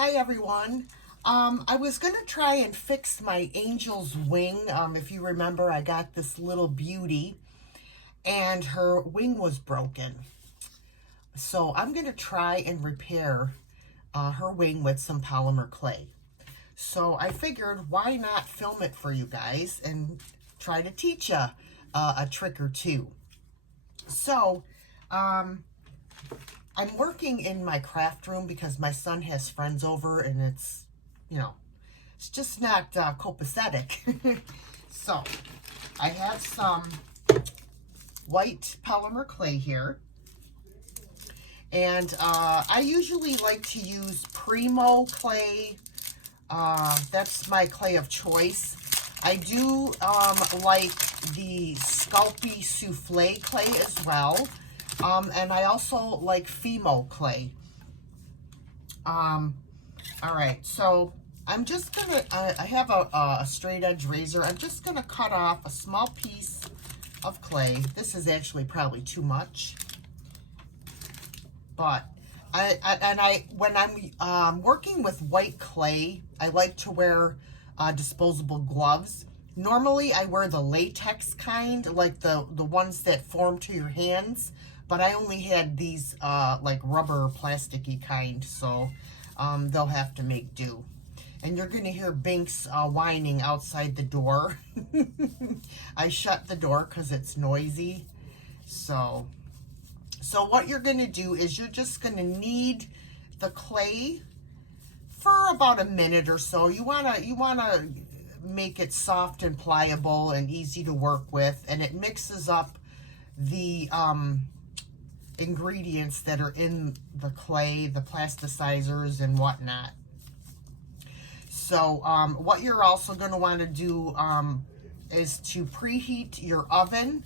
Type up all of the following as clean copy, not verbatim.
Hi everyone. I was gonna try and fix my angel's wing. If you remember, I got this little beauty and her wing was broken. So I'm gonna try and repair her wing with some polymer clay. So I figured why not film it for you guys and try to teach you a trick or two. So I'm working in my craft room because my son has friends over and it's just not copacetic. So I have some white polymer clay here. And I usually like to use Primo clay. That's my clay of choice. I do like the Sculpey Souffle clay as well. And I also like Fimo clay. All right, so I'm just gonna, I have a straight edge razor. I'm just gonna cut off a small piece of clay. This is actually probably too much. But when I'm working with white clay, I like to wear disposable gloves. Normally I wear the latex kind, like the ones that form to your hands, but I only had these like rubber plasticky kind, so they'll have to make do. And you're gonna hear Binks whining outside the door. I shut the door because it's noisy. So what you're going to do is you're just going to knead the clay for about a minute or so. You want to make it soft and pliable and easy to work with, and it mixes up the ingredients that are in the clay, the plasticizers and whatnot. So what you're also going to want to do is to preheat your oven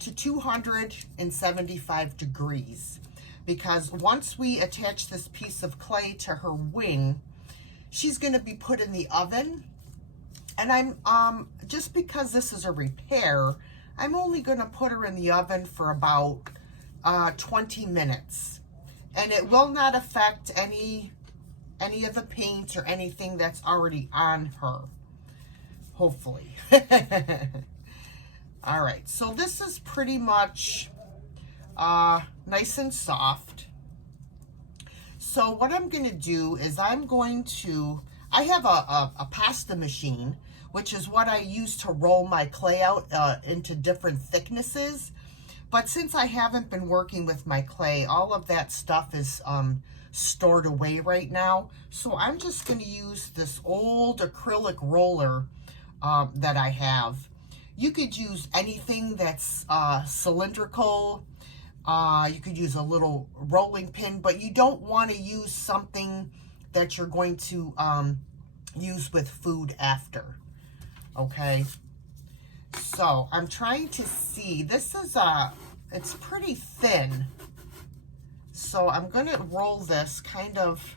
to 275 degrees, because once we attach this piece of clay to her wing, she's going to be put in the oven. And I'm just because this is a repair, I'm only going to put her in the oven for about 20 minutes, and it will not affect any of the paint or anything that's already on her, hopefully. All right, so this is pretty much nice and soft. So what I'm going to do is I have a pasta machine, which is what I use to roll my clay out into different thicknesses. But since I haven't been working with my clay, all of that stuff is stored away right now. So I'm just going to use this old acrylic roller that I have. You could use anything that's cylindrical. You could use a little rolling pin, but you don't want to use something that you're going to use with food after. Okay. So I'm trying to see. This is it's pretty thin. So I'm going to roll this kind of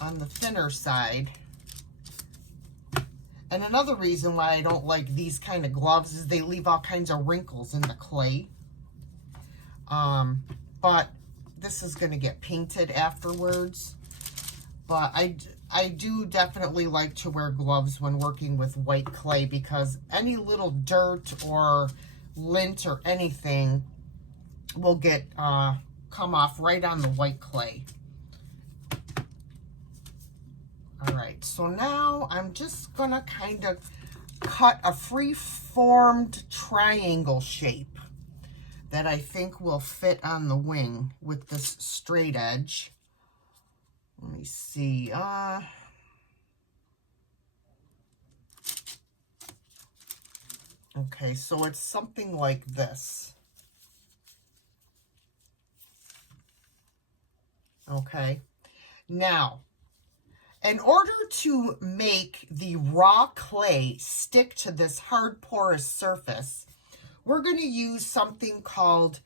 on the thinner side. And another reason why I don't like these kind of gloves is they leave all kinds of wrinkles in the clay. But this is going to get painted afterwards. But I do definitely like to wear gloves when working with white clay, because any little dirt or lint or anything will get come off right on the white clay. All right, so now I'm just gonna kind of cut a free-formed triangle shape that I think will fit on the wing with this straight edge. Let me see. Okay, so it's something like this. Okay, now, in order to make the raw clay stick to this hard porous surface, we're going to use something called,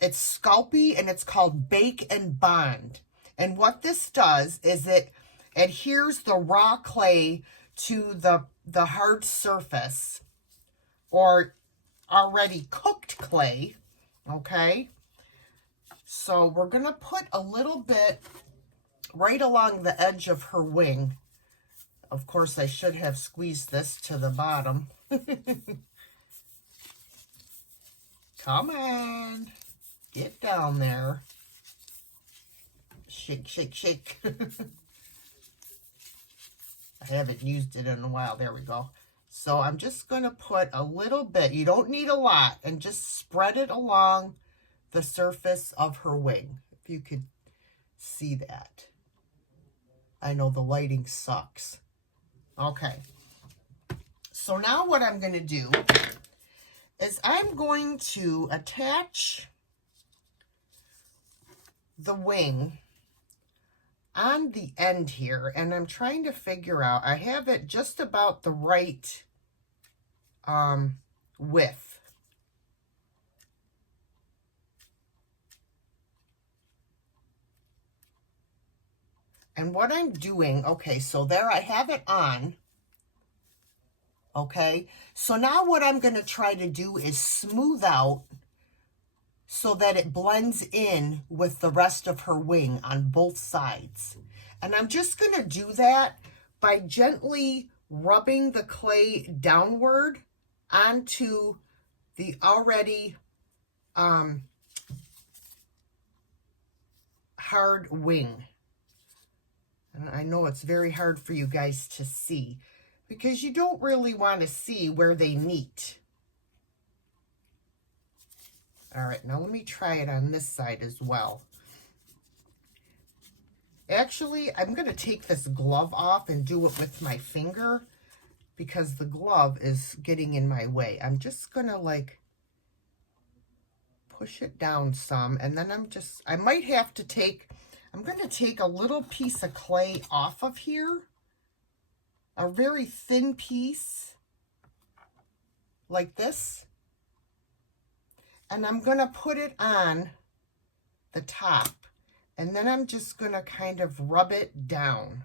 it's Sculpey, and it's called Bake and Bond. And what this does is it adheres the raw clay to the hard surface, or already cooked clay, okay? So we're going to put a little bit right along the edge of her wing. Of course, I should have squeezed this to the bottom. Come on, get down there. Shake, shake, shake. I haven't used it in a while. There we go. So I'm just going to put a little bit. You don't need a lot. And just spread it along the surface of her wing. If you could see that. I know the lighting sucks. Okay. So now what I'm going to do is I'm going to attach the wing on the end here, and I'm trying to figure out, I have it just about the right width. And what I'm doing, okay, so there I have it on. Okay, so now what I'm going to try to do is smooth out so that it blends in with the rest of her wing on both sides. And I'm just going to do that by gently rubbing the clay downward onto the already hard wing. And I know it's very hard for you guys to see because you don't really want to see where they meet. All right, now let me try it on this side as well. Actually, I'm going to take this glove off and do it with my finger because the glove is getting in my way. I'm just going to like push it down some, and then I might have to I'm going to take a little piece of clay off of here, a very thin piece like this. And I'm going to put it on the top. And then I'm just going to kind of rub it down.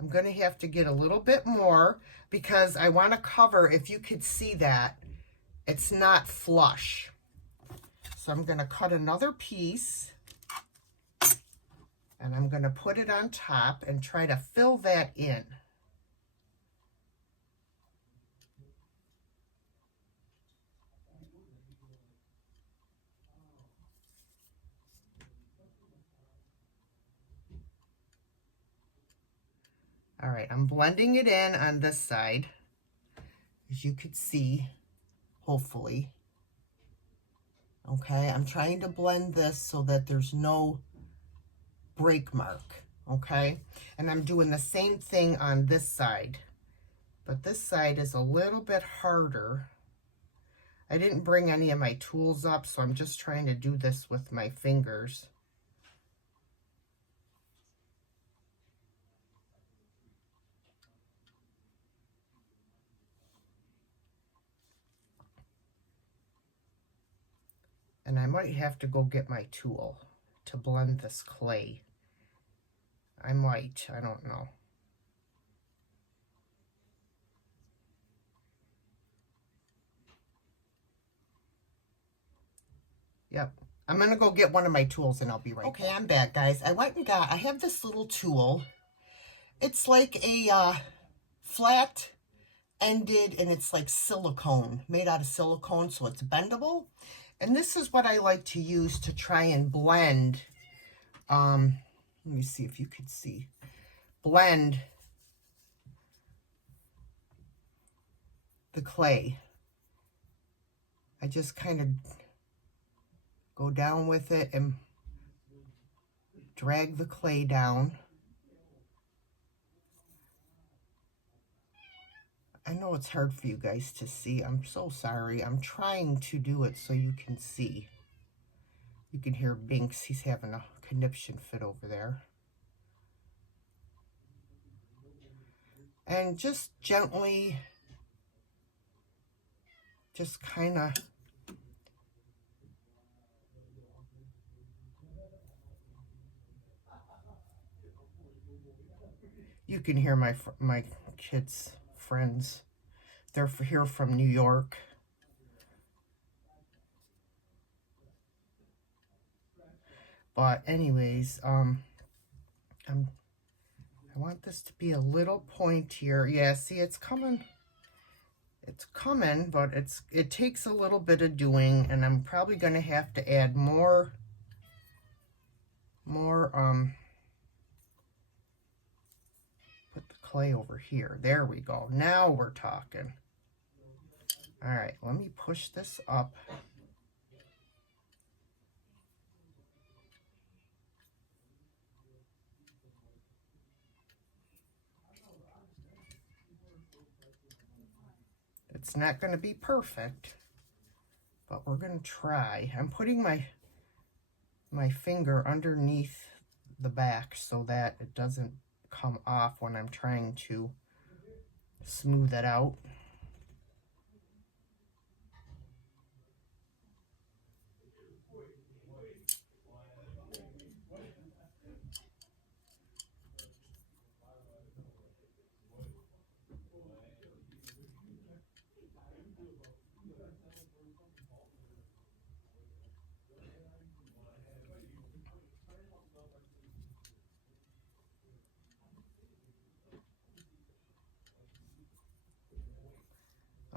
I'm going to have to get a little bit more because I want to cover, if you could see that, it's not flush. So I'm going to cut another piece. And I'm going to put it on top and try to fill that in. All right, I'm blending it in on this side, as you could see, hopefully. Okay, I'm trying to blend this so that there's no break mark, okay? And I'm doing the same thing on this side, but this side is a little bit harder. I didn't bring any of my tools up, so I'm just trying to do this with my fingers. And I might have to go get my tool to blend this clay. I might, I don't know. Yep. I'm going to go get one of my tools and I'll be right back. Okay, I'm back, guys. I have this little tool. It's like a flat-ended, and it's like silicone, made out of silicone, so it's bendable. And this is what I like to use to try and blend, let me see if you could see, blend the clay. I just kind of go down with it and drag the clay down. I know it's hard for you guys to see. I'm so sorry. I'm trying to do it so you can see. You can hear Binks. He's having a conniption fit over there. And just gently, just kind of you can hear my kids' friends. They're here from New York. But anyways, I want this to be a little pointier. Yeah, see, it's coming. It's coming, but it takes a little bit of doing, and I'm probably going to have to add more put the clay over here. There we go. Now we're talking. All right, let me push this up. It's not going to be perfect, but we're going to try. I'm putting my finger underneath the back so that it doesn't come off when I'm trying to smooth it out.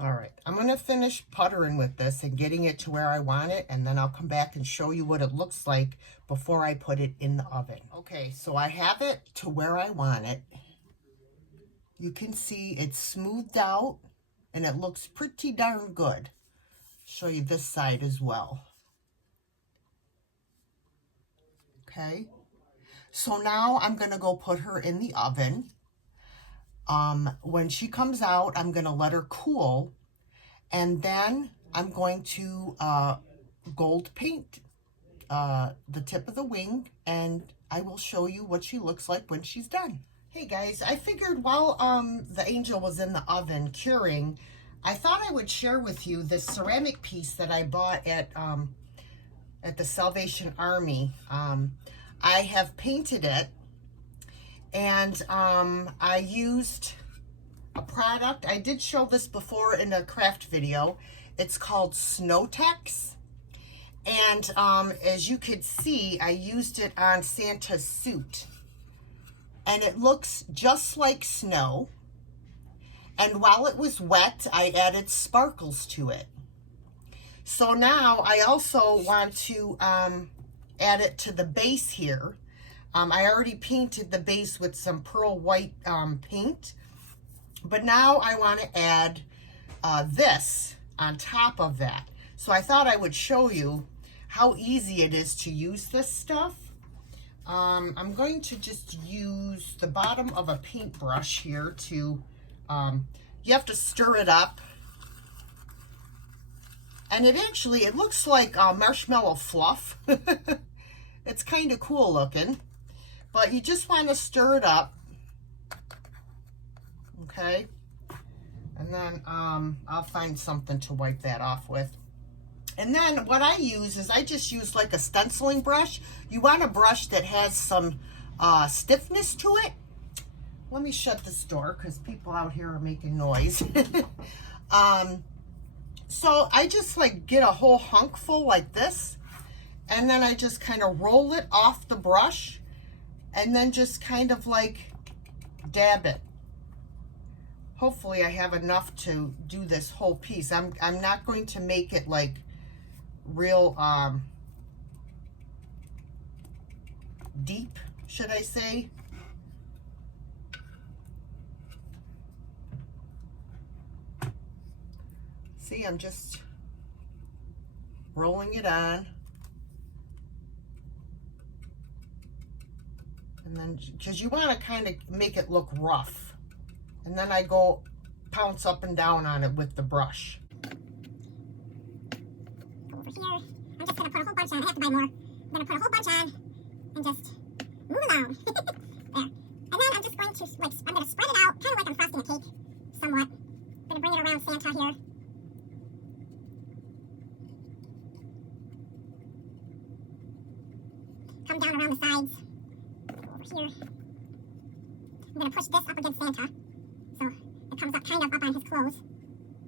All right, I'm going to finish puttering with this and getting it to where I want it, and then I'll come back and show you what it looks like before I put it in the oven. Okay, so I have it to where I want it. You can see it's smoothed out, and it looks pretty darn good. Show you this side as well. Okay, so now I'm going to go put her in the oven. When she comes out, I'm going to let her cool, and then I'm going to gold paint the tip of the wing, and I will show you what she looks like when she's done. Hey guys, I figured while the angel was in the oven curing, I thought I would share with you this ceramic piece that I bought at the Salvation Army. I have painted it, and I used a product. I did show this before in a craft video. It's called Snow Tex, and as you could see, I used it on Santa's suit, and it looks just like snow. And while it was wet, I added sparkles to it. So now I also want to add it to the base here. I already painted the base with some pearl white paint, but now I want to add this on top of that. So I thought I would show you how easy it is to use this stuff. I'm going to just use the bottom of a paintbrush here to, you have to stir it up. And it looks like marshmallow fluff. It's kind of cool looking. But you just want to stir it up, okay? And then I'll find something to wipe that off with. And then what I use is I just use like a stenciling brush. You want a brush that has some stiffness to it. Let me shut this door because people out here are making noise. So I just like get a whole hunk full like this, and then I just kind of roll it off the brush, and then just kind of like dab it. Hopefully I have enough to do this whole piece. I'm not going to make it like real deep, should I say. See, I'm just rolling it on. And then, because you want to kind of make it look rough. And then I go pounce up and down on it with the brush. Over here, I'm just going to put a whole bunch on. I have to buy more. I'm going to put a whole bunch on and just move along. There. And then I'm just going to, I'm going to spread it out, kind of like I'm frosting a cake, somewhat. I'm going to bring it around Santa here. Come down around the sides. Over here. I'm going to push this up against Santa, so it comes up kind of up on his clothes.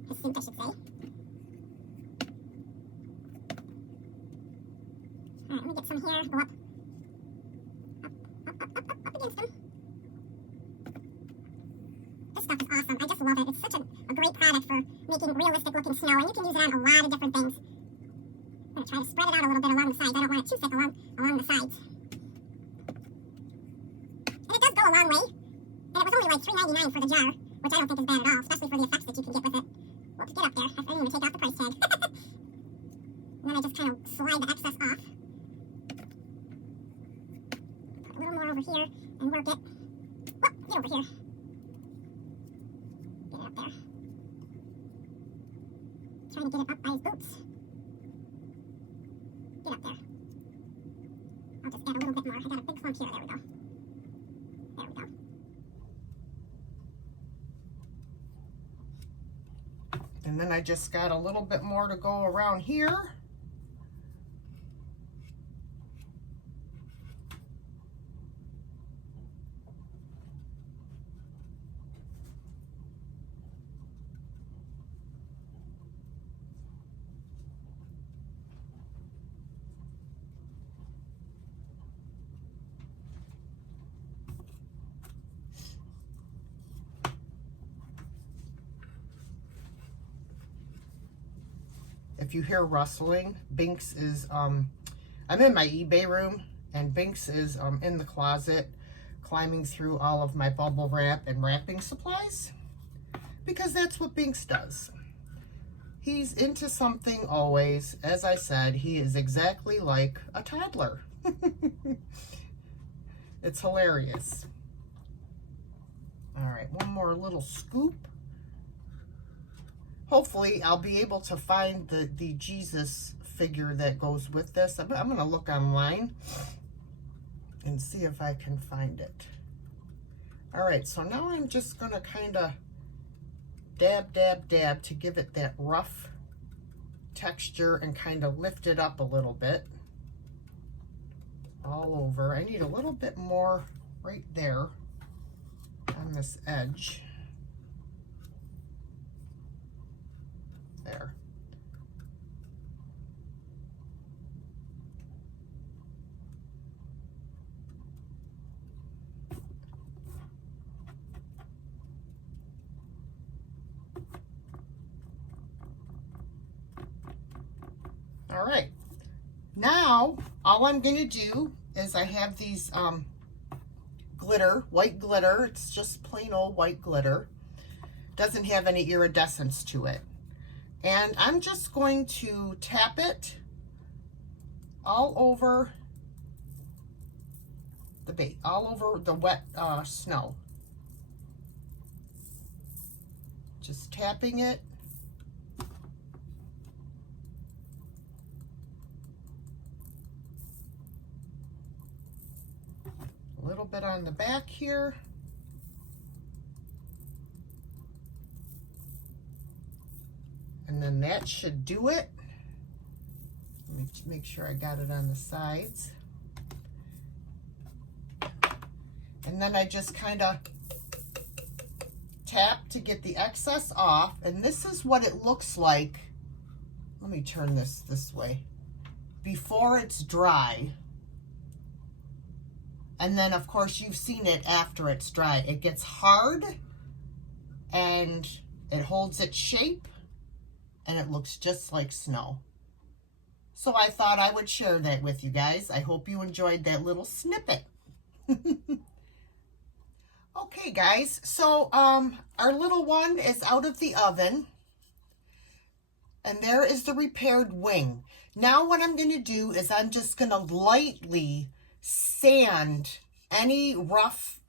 His suit, I should say. Alright, let me get some here, go up love it. It's such a great product for making realistic looking snow, and you can use it on a lot of different things. I'm going to try to spread it out a little bit along the sides. I don't want it too thick along the sides. And it does go a long way. And it was only like $3.99 for the jar, which I don't think is bad at all, especially for the effects that you can get with it. Whoops, get up there. I didn't even take off the price tag. And then I just kind of slide the excess off. Put a little more over here and work it. Whoop, get over here. Get it up there. Trying to get it up by his boots. Get up there. I'll just add a little bit more. I got a big clump here. There we go. There we go. And then I just got a little bit more to go around here. If you hear rustling, Binks is, I'm in my eBay room, and Binks is in the closet climbing through all of my bubble wrap and wrapping supplies, because that's what Binks does. He's into something always. As I said, he is exactly like a toddler. It's hilarious. All right, one more little scoop. Hopefully, I'll be able to find the Jesus figure that goes with this. I'm going to look online and see if I can find it. All right, so now I'm just going to kind of dab, dab, dab to give it that rough texture and kind of lift it up a little bit all over. I need a little bit more right there on this edge. There. All right. Now, all I'm going to do is I have these glitter, white glitter. It's just plain old white glitter. Doesn't have any iridescence to it. And I'm just going to tap it all over the bait, all over the wet snow. Just tapping it. A little bit on the back here. And then that should do it. Let me make sure I got it on the sides. And then I just kind of tap to get the excess off. And this is what it looks like. Let me turn this way. Before it's dry. And then, of course, you've seen it after it's dry. It gets hard and it holds its shape. And it looks just like snow. So I thought I would share that with you guys. I hope you enjoyed that little snippet. Okay, guys, so our little one is out of the oven. And there is the repaired wing. Now what I'm going to do is I'm just going to lightly sand any rough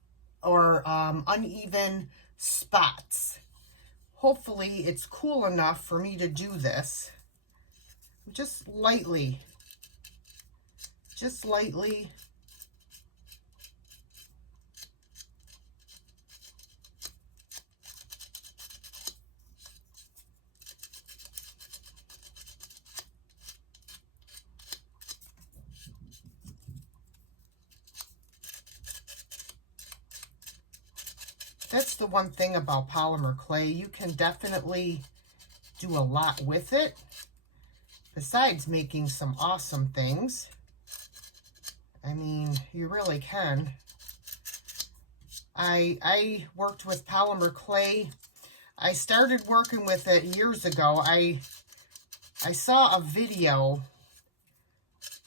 or uneven spots. Hopefully it's cool enough for me to do this. Just lightly. Just lightly. That's the one thing about polymer clay. You can definitely do a lot with it, besides making some awesome things. I mean, you really can. I worked with polymer clay I started working with it years ago. I saw a video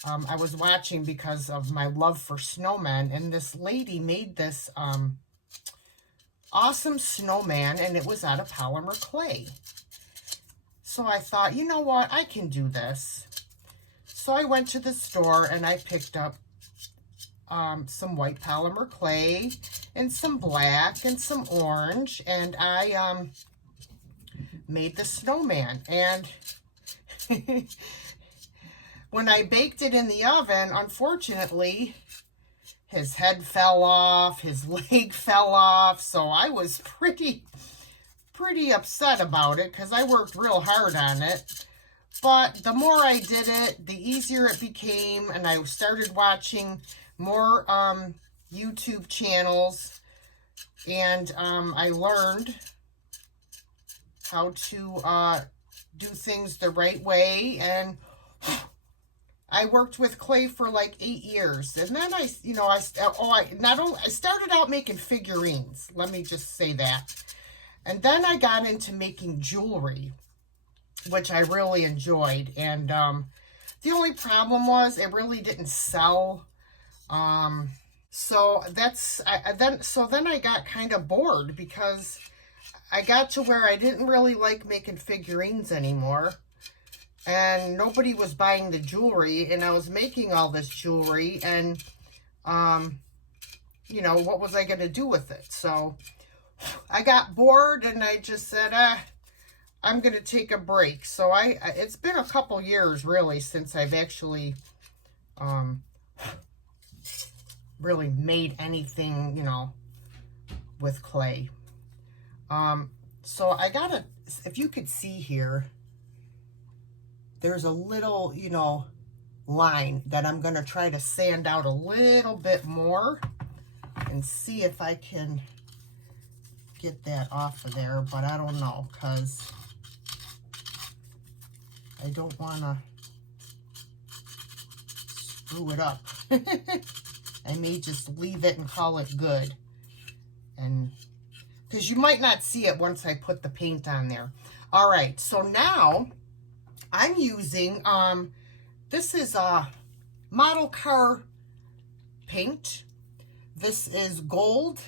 I was watching because of my love for snowmen, and this lady made this awesome snowman, and it was out of polymer clay. So I thought, you know what, I can do this. So I went to the store and I picked up some white polymer clay and some black and some orange, and I made the snowman. And when I baked it in the oven, unfortunately, his head fell off, his leg fell off, so I was pretty upset about it because I worked real hard on it. But the more I did it, the easier it became, and I started watching more YouTube channels, and I learned how to do things the right way, and I worked with clay for like 8 years, and then I started out making figurines. Let me just say that. And then I got into making jewelry, which I really enjoyed. And the only problem was it really didn't sell. So then I got kind of bored because I got to where I didn't really like making figurines anymore. And nobody was buying the jewelry, and I was making all this jewelry, and, you know, what was I going to do with it? So I got bored, and I just said, I'm going to take a break. So it's been a couple years, really, since I've actually, really made anything, you know, with clay. So I got if you could see here, there's a little, you know, line that I'm going to try to sand out a little bit more and see if I can get that off of there, but I don't know, because I don't want to screw it up. I may just leave it and call it good, and because you might not see it once I put the paint on there. All right, so now I'm using, this is a model car paint. This is gold.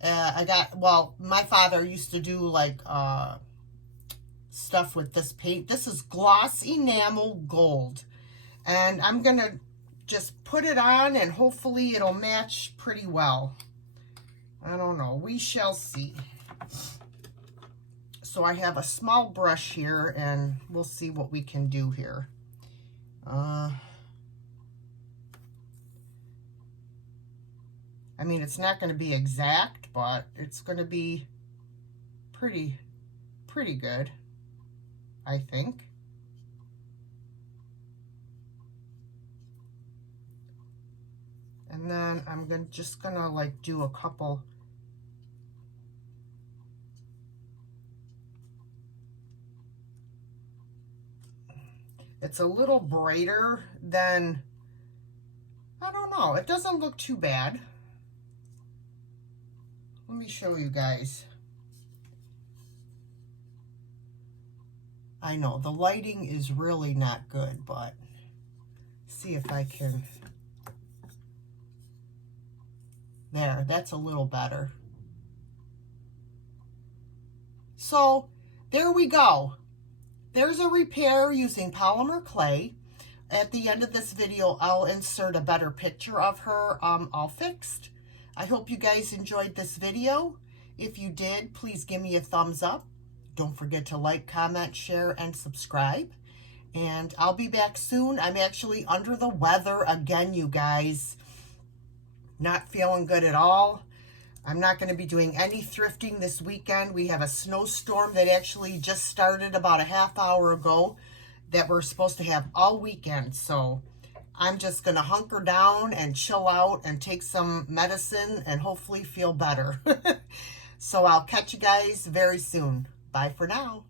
My father used to do like stuff with this paint. This is gloss enamel gold. And I'm going to just put it on, and hopefully it'll match pretty well. I don't know. We shall see. So I have a small brush here, and we'll see what we can do here. I mean, it's not going to be exact, but it's going to be pretty good, I think. And then I'm just going to like do a couple. It's a little brighter than, I don't know, it doesn't look too bad. Let me show you guys. I know the lighting is really not good, but see if I can. There, that's a little better. So there we go. There's a repair using polymer clay. At the end of this video, I'll insert a better picture of her all fixed. I hope you guys enjoyed this video. If you did, please give me a thumbs up. Don't forget to like, comment, share, and subscribe. And I'll be back soon. I'm actually under the weather again, you guys. Not feeling good at all. I'm not going to be doing any thrifting this weekend. We have a snowstorm that actually just started about a half hour ago that we're supposed to have all weekend. So I'm just going to hunker down and chill out and take some medicine and hopefully feel better. So I'll catch you guys very soon. Bye for now.